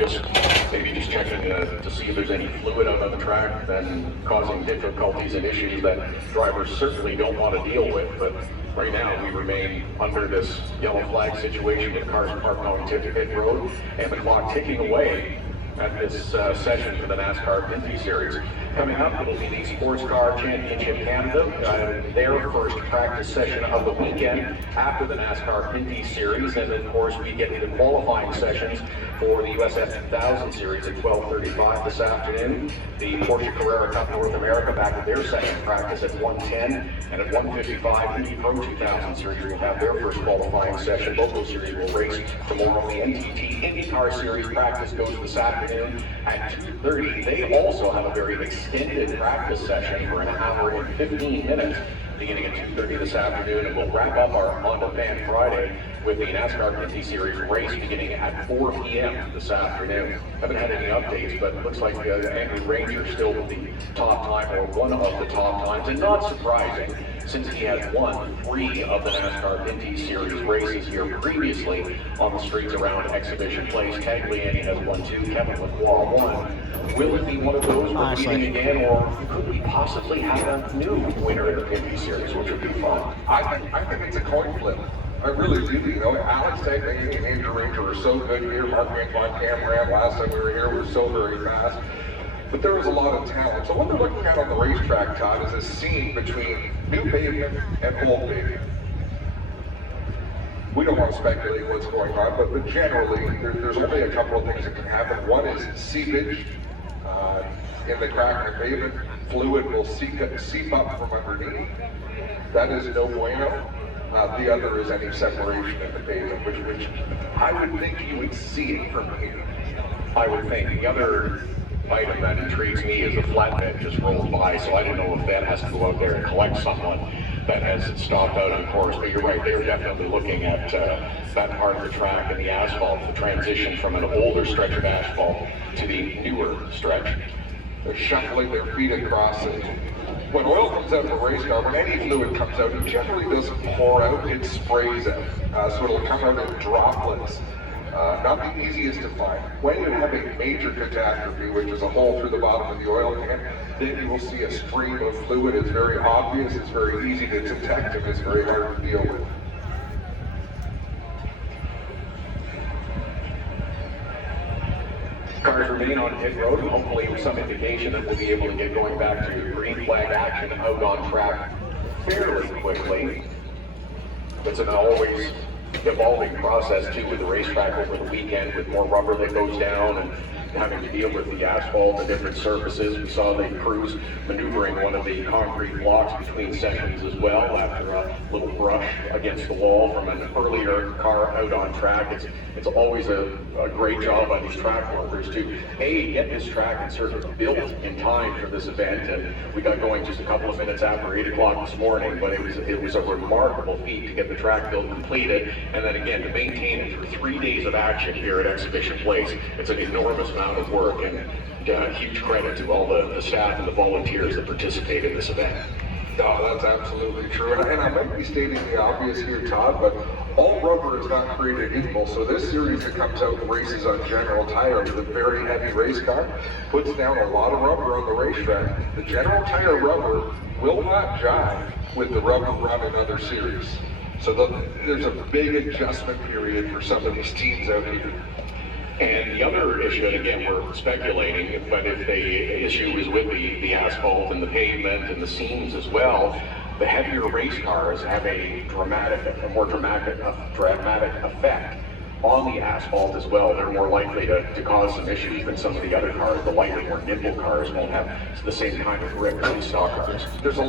just checking to see if there's any fluid out on the track, then causing difficulties and issues that drivers certainly don't want to deal with. But right now, we remain under this yellow flag situation with cars parked on pit road and the clock ticking away at this session for the NASCAR Indy Series. Coming up, it'll be the Sports Car Championship Canada, their first practice session of the weekend after the NASCAR Indy Series, and of course we get into qualifying sessions for the USF 2000 Series at 12:35 this afternoon. The Porsche Carrera Cup North America back at their second practice at 1:10, and at 1:55 Indy Pro 2000 Series will have their first qualifying session. Both those series will race tomorrow. The NTT IndyCar Series practice goes this afternoon at 2:30. They also have a very extended practice session for an hour and 15 minutes beginning at 2:30 this afternoon, and we'll wrap up our Honda Fan Friday with the NASCAR Indy Series race beginning at 4 p.m. this afternoon. Haven't had any updates, but it looks like Andrew Ranger still with the top time, or one of the top times, and not surprising since he has won 3 of the NASCAR Indy Series races here previously on the streets around Exhibition Place. Tagliani has won 2, Kevin LaCroix 1. Will it be one of those repeating again, or could we possibly have a new winner in the Indy Series, which would be fun? I think it's a coin flip. I really do. You know, Alex Tagliani and Andrew Ranger were so good here. Mark Antoine Cameron last time we were here was so very fast. But there was a lot of talent. So what they're looking at on the racetrack, Todd, is a scene between new pavement and old pavement. We don't want to speculate what's going on, but generally, there's only a couple of things that can happen. One is seepage in the crack in the pavement. Fluid will seep up from underneath. That is no bueno. The other is any separation in the pavement, which I would think you would see it from here. I would think. The other item that intrigues me is a flatbed just rolled by, so I don't know if that has to go out there and collect someone that has stopped out on course. But you're right, they're definitely looking at that part of the track and the asphalt, the transition from an older stretch of asphalt to the newer stretch. They're shuffling their feet across it. When oil comes out of a race car, when any fluid comes out, it generally doesn't pour out, it sprays out. So it'll come out in droplets. Not the easiest to find. When you have a major catastrophe, which is a hole through the bottom of the oil can, then you will see a stream of fluid. It's very obvious, it's very easy to detect, and it's very hard to deal with. Cars remain on pit road, and hopefully with some indication that we'll be able to get going back to green flag action out on track fairly quickly. It's an always evolving process too with the racetrack over the weekend, with more rubber that goes down and having to deal with the asphalt and different surfaces. We saw the crews maneuvering one of the concrete blocks between sections as well after a little brush against the wall from an earlier car out on track. It's always a great job by these track workers to get this track and sort of built in time for this event. And we got going just a couple of minutes after 8 o'clock this morning, but it was a remarkable feat to get the track built completed, and then again to maintain it for 3 days of action here at Exhibition Place. It's an enormous amount of work, and huge credit to all the staff and the volunteers that participate in this event. Oh, that's absolutely true. And I might be stating the obvious here, Todd, but all rubber is not created equal. So this series that comes out and races on General Tire with a very heavy race car puts down a lot of rubber on the racetrack. The General Tire rubber will not jive with the rubber run in other series. So there's a big adjustment period for some of these teams out here. And the other issue, and again, we're speculating, but if the issue is with the asphalt and the pavement and the seams as well, the heavier race cars have a more dramatic effect on the asphalt as well. They're more likely to cause some issues than some of the other cars. The lighter, more nimble cars won't have the same kind of grip as these stock cars. There's a